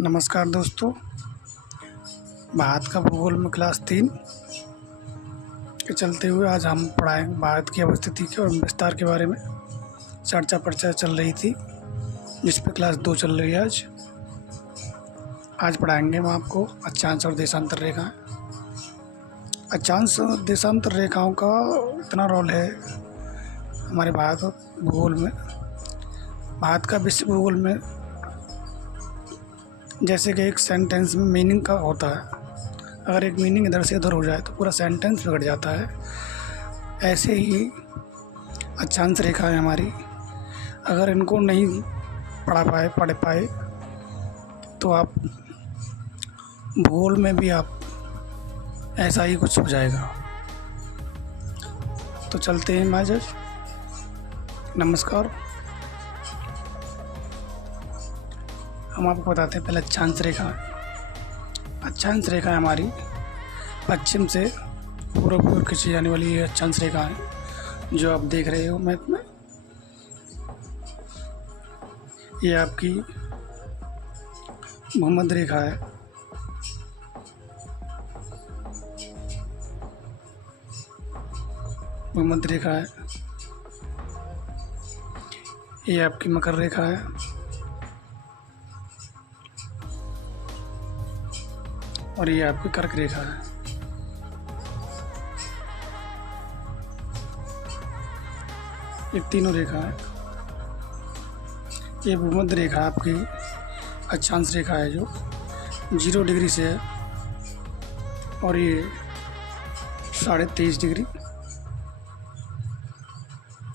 नमस्कार दोस्तों, भारत का भूगोल में क्लास 3 के चलते हुए आज हम पढ़ाएंगे भारत की अवस्थिति के और विस्तार के बारे में। चर्चा चल रही थी जिस पे क्लास 2 चल रही है। आज पढ़ाएंगे हम आपको अक्षांश और देशांतर रेखाएं। अक्षांश और देशांतर रेखाओं का इतना रोल है हमारे भारत भूगोल में। भारत का विश्व भूगोल में जैसे कि एक सेंटेंस में मीनिंग का होता है, अगर एक मीनिंग इधर से उधर हो जाए तो पूरा सेंटेंस बिगड़ जाता है। ऐसे ही अक्षांश रेखा है हमारी, अगर इनको नहीं पढ़ पाए तो आप भूगोल में भी आप ऐसा ही कुछ हो जाएगा। तो चलते हैं माजर। नमस्कार, हम आपको बताते हैं पहले अक्षांश रेखा। अक्षांश रेखा हमारी पश्चिम से पूर्व की ओर खींची जाने वाली ये अक्षांश रेखा है जो आप देख रहे हो मैप में। ये आपकी भूमध्य रेखा है। भूमध्य रेखा है। ये आपकी मकर रेखा है और ये आपकी कर्क रेखा है। ये तीनों रेखा है। ये भूमध्य रेखा आपकी अक्षांश रेखा है जो 0 डिग्री से है और ये 23.5 डिग्री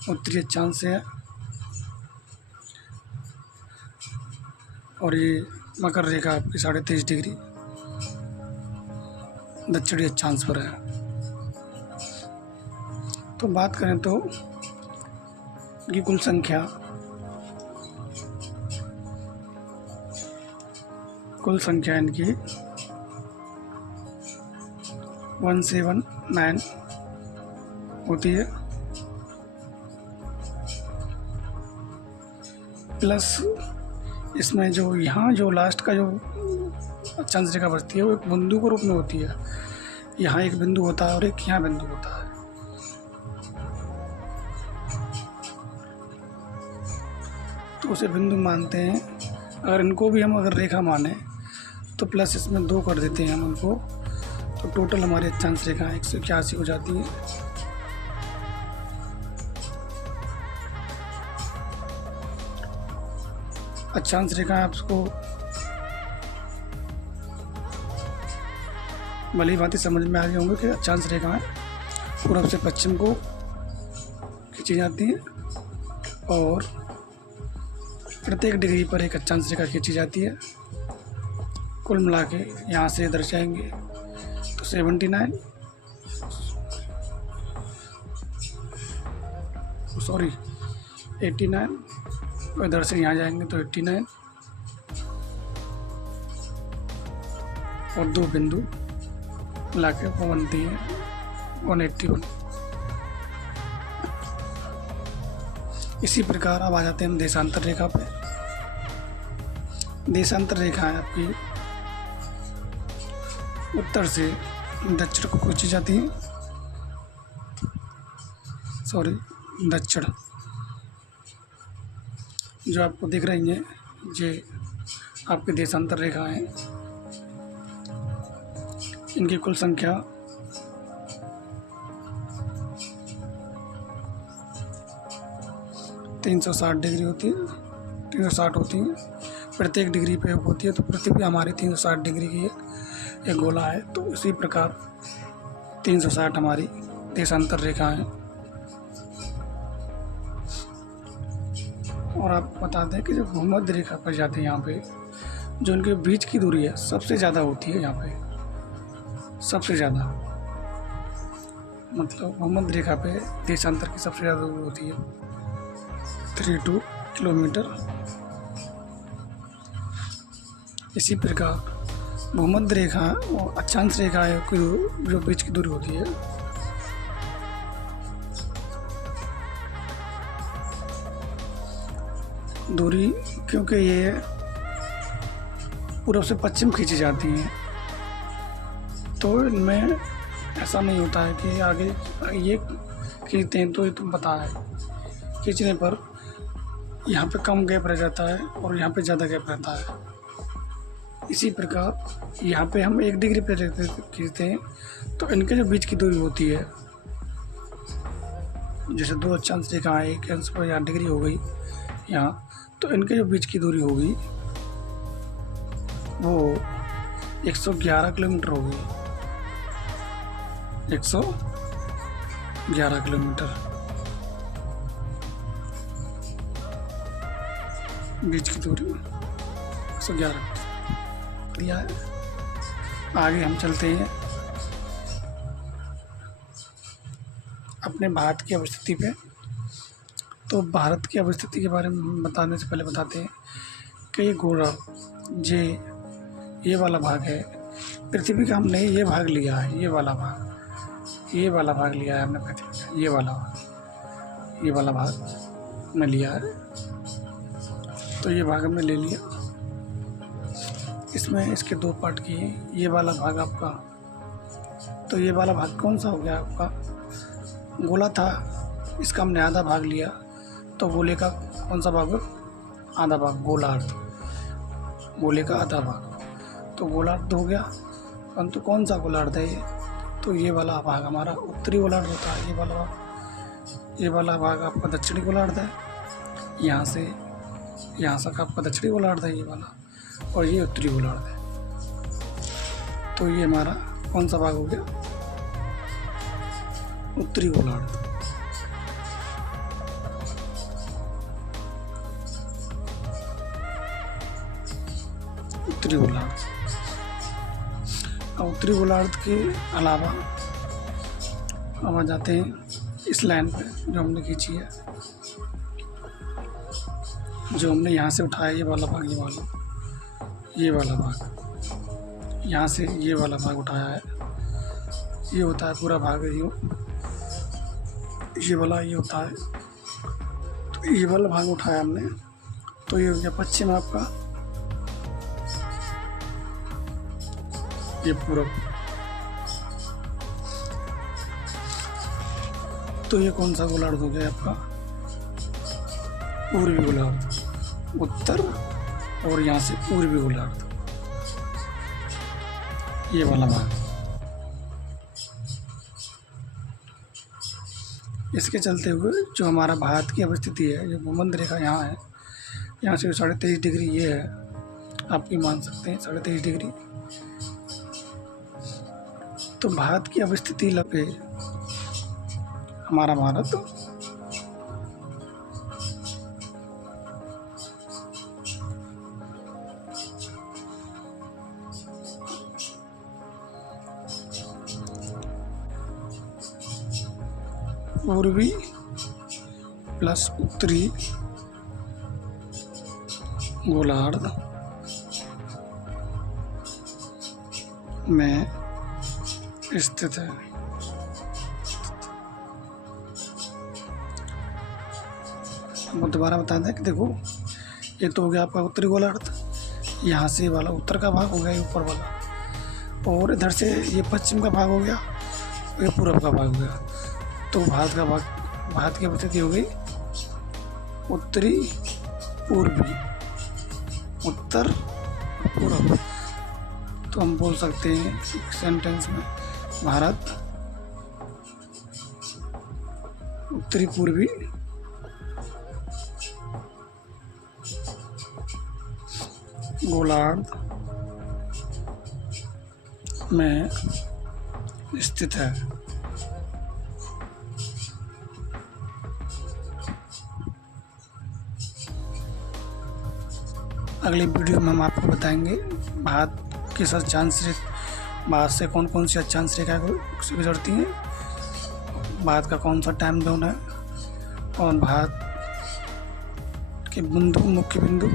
उत्तरी अक्षांश से है और ये मकर रेखा आपकी 23.5 डिग्री दक्षिणी अक्षांश पर है। तो बात करें तो की कुल संख्या इनकी 179 होती है, प्लस इसमें जो यहाँ जो लास्ट का जो अक्षांश रेखा बचती है वो एक बिंदु के रूप में होती है। यहाँ एक बिंदु होता है और एक यहाँ बिंदु होता है। तो उसे बिंदु मानते हैं। अगर इनको भी हम रेखा माने तो प्लस इसमें 2 कर देते हैं हम उनको, तो टोटल हमारी अक्षांश रेखा 181 हो जाती है। अक्षांश रेखा आपको भली भांति समझ में आ गए होंगे कि अक्षांश रेखाएं पूर्व से पश्चिम को खींची जाती हैं और प्रत्येक डिग्री पर एक अक्षांश रेखा खींची जाती है। कुल मिला के यहाँ से दर्शाएंगे तो 89 और इधर से यहाँ जाएंगे तो 89 और 2 बिंदु मिला के वो बनती है 181। इसी प्रकार अब आ जाते हैं हम देशांतर रेखा पे। देशांतर रेखा है आपकी उत्तर से दक्षिण को खींची जाती है, दक्षिण जो आपको दिख रही है ये आपकी देशांतर रेखा है। इनकी कुल संख्या 360 डिग्री होती है, 360 होती है। प्रत्येक डिग्री पे होती है, तो पृथ्वी हमारी 360 डिग्री की एक गोला है। तो इसी प्रकार 360 हमारी देशांतर रेखा है। और आप बता दें कि जो भूमध्य रेखा पर जाते हैं यहाँ पे जो उनके बीच की दूरी है सबसे ज़्यादा होती है। यहाँ पे सबसे ज़्यादा मतलब भूमध्य रेखा पे देशांतर की सबसे ज़्यादा दूरी होती है 32 किलोमीटर। इसी प्रकार भूमध्य रेखा और अक्षांश रेखा की जो बीच की दूरी होती है दूरी, क्योंकि ये पूर्व से पश्चिम खींची जाती हैं। तो इनमें ऐसा नहीं होता है कि आगे ये खींचते हैं तो ये तो पता है, खींचने पर यहाँ पे कम गैप रह जाता है और यहाँ पे ज़्यादा गैप रहता है। इसी प्रकार यहाँ पे हम 1 डिग्री पे खींचते हैं तो इनके जो बीच की दूरी होती है, जैसे 2 अक्षांश रेखा है, 1 अंश पर 8 डिग्री हो गई यहाँ, तो इनके जो बीच की दूरी होगी वो 111 किलोमीटर होगी। 111 किलोमीटर बीच की दूरी 111 दिया है। आगे हम चलते हैं अपने भारत की अवस्थिति पे। तो भारत की अवस्थिति के बारे में बताने से पहले बताते हैं कि ये गोलार्ध ये वाला भाग है पृथ्वी का। हमने ये भाग लिया है, ये वाला भाग लिया है हमने पृथ्वी का, ये वाला भाग में लिया है। तो ये भाग हमने ले लिया। इसमें इसके 2 पार्ट किए। ये वाला भाग आपका, तो ये वाला भाग कौन सा हो गया आपका? गोला था, इसका हमने आधा भाग लिया, तो गोले का कौन सा भाग? आधा भाग, गोलार्ध, गोले का आधा भाग, तो गोलार्ध हो गया। परंतु कौन सा गोलार्ध है ये? तो ये वाला भाग हमारा उत्तरी गोलार्ध होता है। ये वाला भाग आपका दक्षिणी गोलार्ध है। यहाँ से आपका दक्षिणी गोलार्ध है ये वाला, और ये उत्तरी गोलार्ध है। तो ये हमारा कौन सा भाग हो गया? उत्तरी गोलार्ध। उत्तरी गोलार्ध। उत्तरी गोलार्ध के अलावा अब आ जाते हैं इस लाइन पे जो हमने खींची है, जो हमने यहाँ से उठाया, ये वाला भाग, ये वाला भाग, यहाँ से ये वाला भाग उठाया है। ये होता है पूरा भाग, ये वाला ये होता है। तो ये वाला भाग उठाया हमने, तो ये हो गया पश्चिम आपका, ये पूरब। तो ये कौन सा गोलार्ध हो गया आपका? पूर्वी गोलार्ध, उत्तर, और यहाँ से पूर्वी गोलार्ध, ये वाला भाग। इसके चलते हुए जो हमारा भारत की अवस्थिति है, जो भूमध्य रेखा यहाँ है, यहाँ से 23.5 डिग्री ये है, आपकी मान सकते हैं 23.5 डिग्री। तो भारत की अवस्थिति लगे हमारा भारत पूर्वी प्लस उत्तरी गोलार्ध में स्थित है। हम दोबारा बता दें कि देखो, ये तो हो गया आपका उत्तरी गोलार्ध, यहाँ से वाला उत्तर का भाग हो गया, ये ऊपर वाला, और इधर से ये पश्चिम का भाग हो गया, ये पूरब का भाग हो गया। तो भारत की अवस्थिति हो गई उत्तरी, पूर्वी, उत्तर, पूरब। तो हम बोल सकते हैं एक सेंटेंस में, भारत उत्तरी पूर्वी गोलार्ध में स्थित है। अगली वीडियो में हम आपको बताएंगे भारत किस अक्षांश भारत से कौन कौन सी अक्षांश रेखा को गुजरती हैं, भारत का कौन सा टाइम जोन है, और भारत के बिंदु, मुख्य बिंदु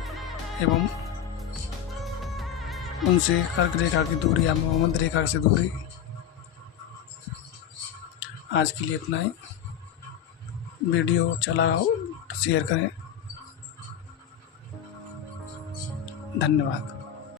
एवं उनसे कर्क रेखा की दूरी या भूमध्य रेखा से दूरी। आज के लिए इतना ही। वीडियो अच्छा लगा हो तो शेयर करें। धन्यवाद।